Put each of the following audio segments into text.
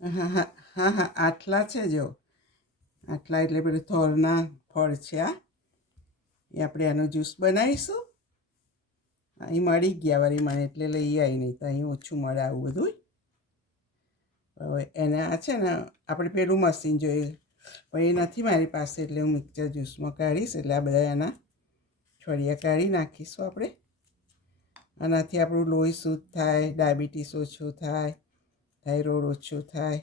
હા હા હા હા, આટલા છે જો. આટલા એટલે પેલું થોરના ફળ છે આ. એ આપણે આનો જ્યુસ બનાવીશું. અહીં મળી ગયા વળી મને એટલે લઈ આવી, નહીં તો અહીં ઓછું મળે આવું બધું. હવે એને આ છે ને આપણે પેલું મશીન જોઈએ, પણ એ નથી મારી પાસે, એટલે હું મિક્સર જ્યુસમાં કાઢીશ. એટલે આ બધા એના છોડિયા કાઢી નાખીશું આપણે. આનાથી આપણું લોહી શુદ્ધ થાય, ડાયાબિટીસ ઓછું થાય, થાઇરોઇડ ઓછું થાય,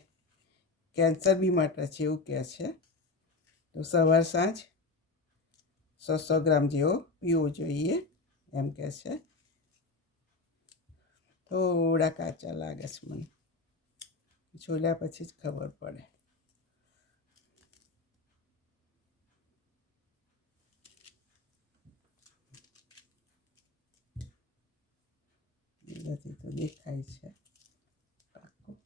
કેન્સર બી માટે છે એવું કહે છે. તો સવાર સાંજ 100 ગ્રામ જેવો પીવો જોઈએ એમ કહે છે. થોડા કાચા લાગે છે મને, છોલ્યા પછી જ ખબર પડે. નથી તો દેખાય છે પાકું.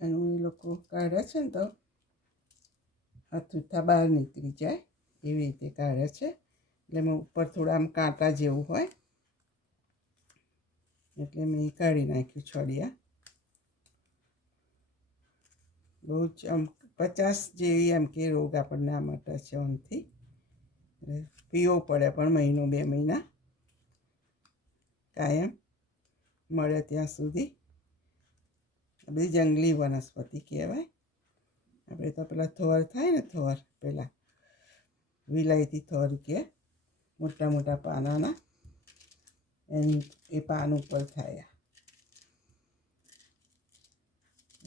એનું એ લોકો કાઢે છે ને તો અથૂથા બહાર નીકળી જાય એવી રીતે કાઢે છે. એટલે મેં ઉપર થોડા આમ કાંટા જેવું હોય એટલે મેં એ કાઢી નાખ્યું છોડિયા. બહુ જ આમ 50 જેવી એમ કે રોગ આપણને આ માટે છે આમથી. પીવો પડે પણ મહિનો 2 મહિના કાયમ મળે ત્યાં સુધી. આ બધી જંગલી વનસ્પતિ કહેવાય. આપણે તો પેલા થોર થાય ને, થોર પેલા વિલાયતી થોર કે મોટા મોટા પાનાના, એની એ પાન ઉપર થાય.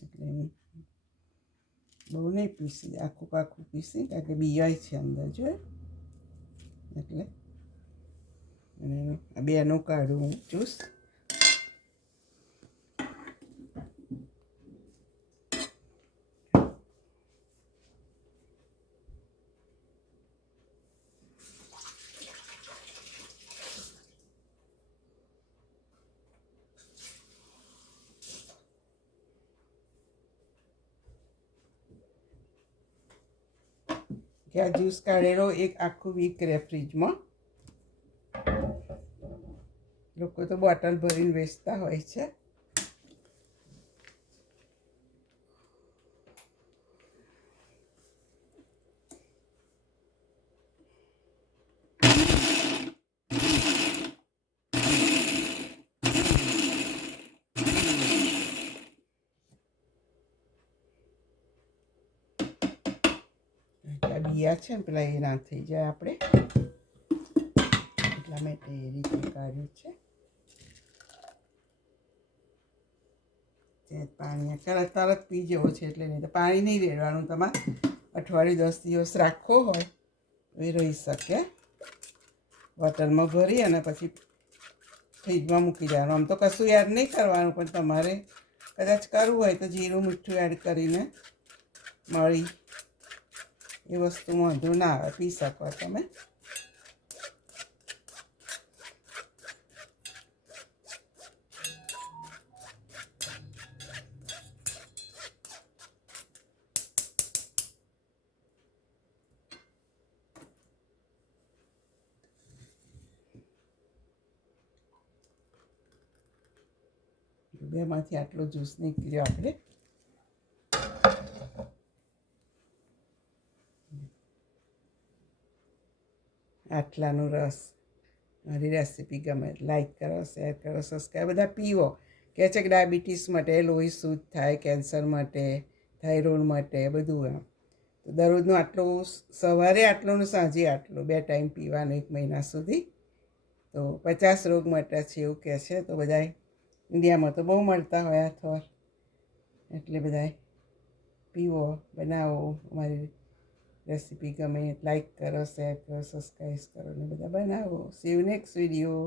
એટલે બહુ નહીં પીસી, આખું પાખું પીસી, કારણ કે બીજાય છે અંદર જોઈ. એટલે અને આ બેનું કાઢું હું જ્યુસ. કે આ જ્યુસ કાઢેલો એક આખું વીક રહે ફ્રીજમાં. લોકો તો બોટલ ભરીને વેચતા હોય છે. બિયા છે ને પેલા એ ના થઈ જાય આપણે, એટલા માટે એ રીતે કાઢ્યું છે. પાણી તરત પી જેવો છે એટલે નહીં તો પાણી નહીં રેડવાનું. તમારે અઠવાડિયું 10 દિવસ રાખવો હોય તો એ રહી શકે. બોટલમાં ભરી અને પછી ફ્રીજમાં મૂકી દેવાનું. આમ તો કશું એડ નહીં કરવાનું, પણ તમારે કદાચ કરવું હોય તો જીરું મીઠું એડ કરીને મળી એ વસ્તુ વાંધો ના આવે, પી શકો તમે. બેમાંથી આટલો જ્યુસ નીકળ્યો આપણે. આટલાનો રસ. મારી રેસીપી ગમે લાઈક કરો, શેર કરો, સબસ્ક્રાઈબ. બધા પીવો. કહે છે કે ડાયાબિટીસ માટે, લોહી શુદ્ધ થાય, કેન્સર માટે, થાઇરોઇડ માટે, બધું એમ. તો દરરોજનું આટલું, સવારે આટલું ને સાંજે આટલું, 2 ટાઈમ પીવાનું 1 મહિના સુધી. તો 50 રોગ માટે છે એવું કહે છે. તો બધાય ઇન્ડિયામાં તો બહુ મળતા હોય આ થોર, એટલે બધાય પીવો, બનાવો. અમારી રેસીપી ગમે લાઈક કરો, શેર કરો, સબસ્ક્રાઈબ કરો ને બધા બનાવો. C you next video.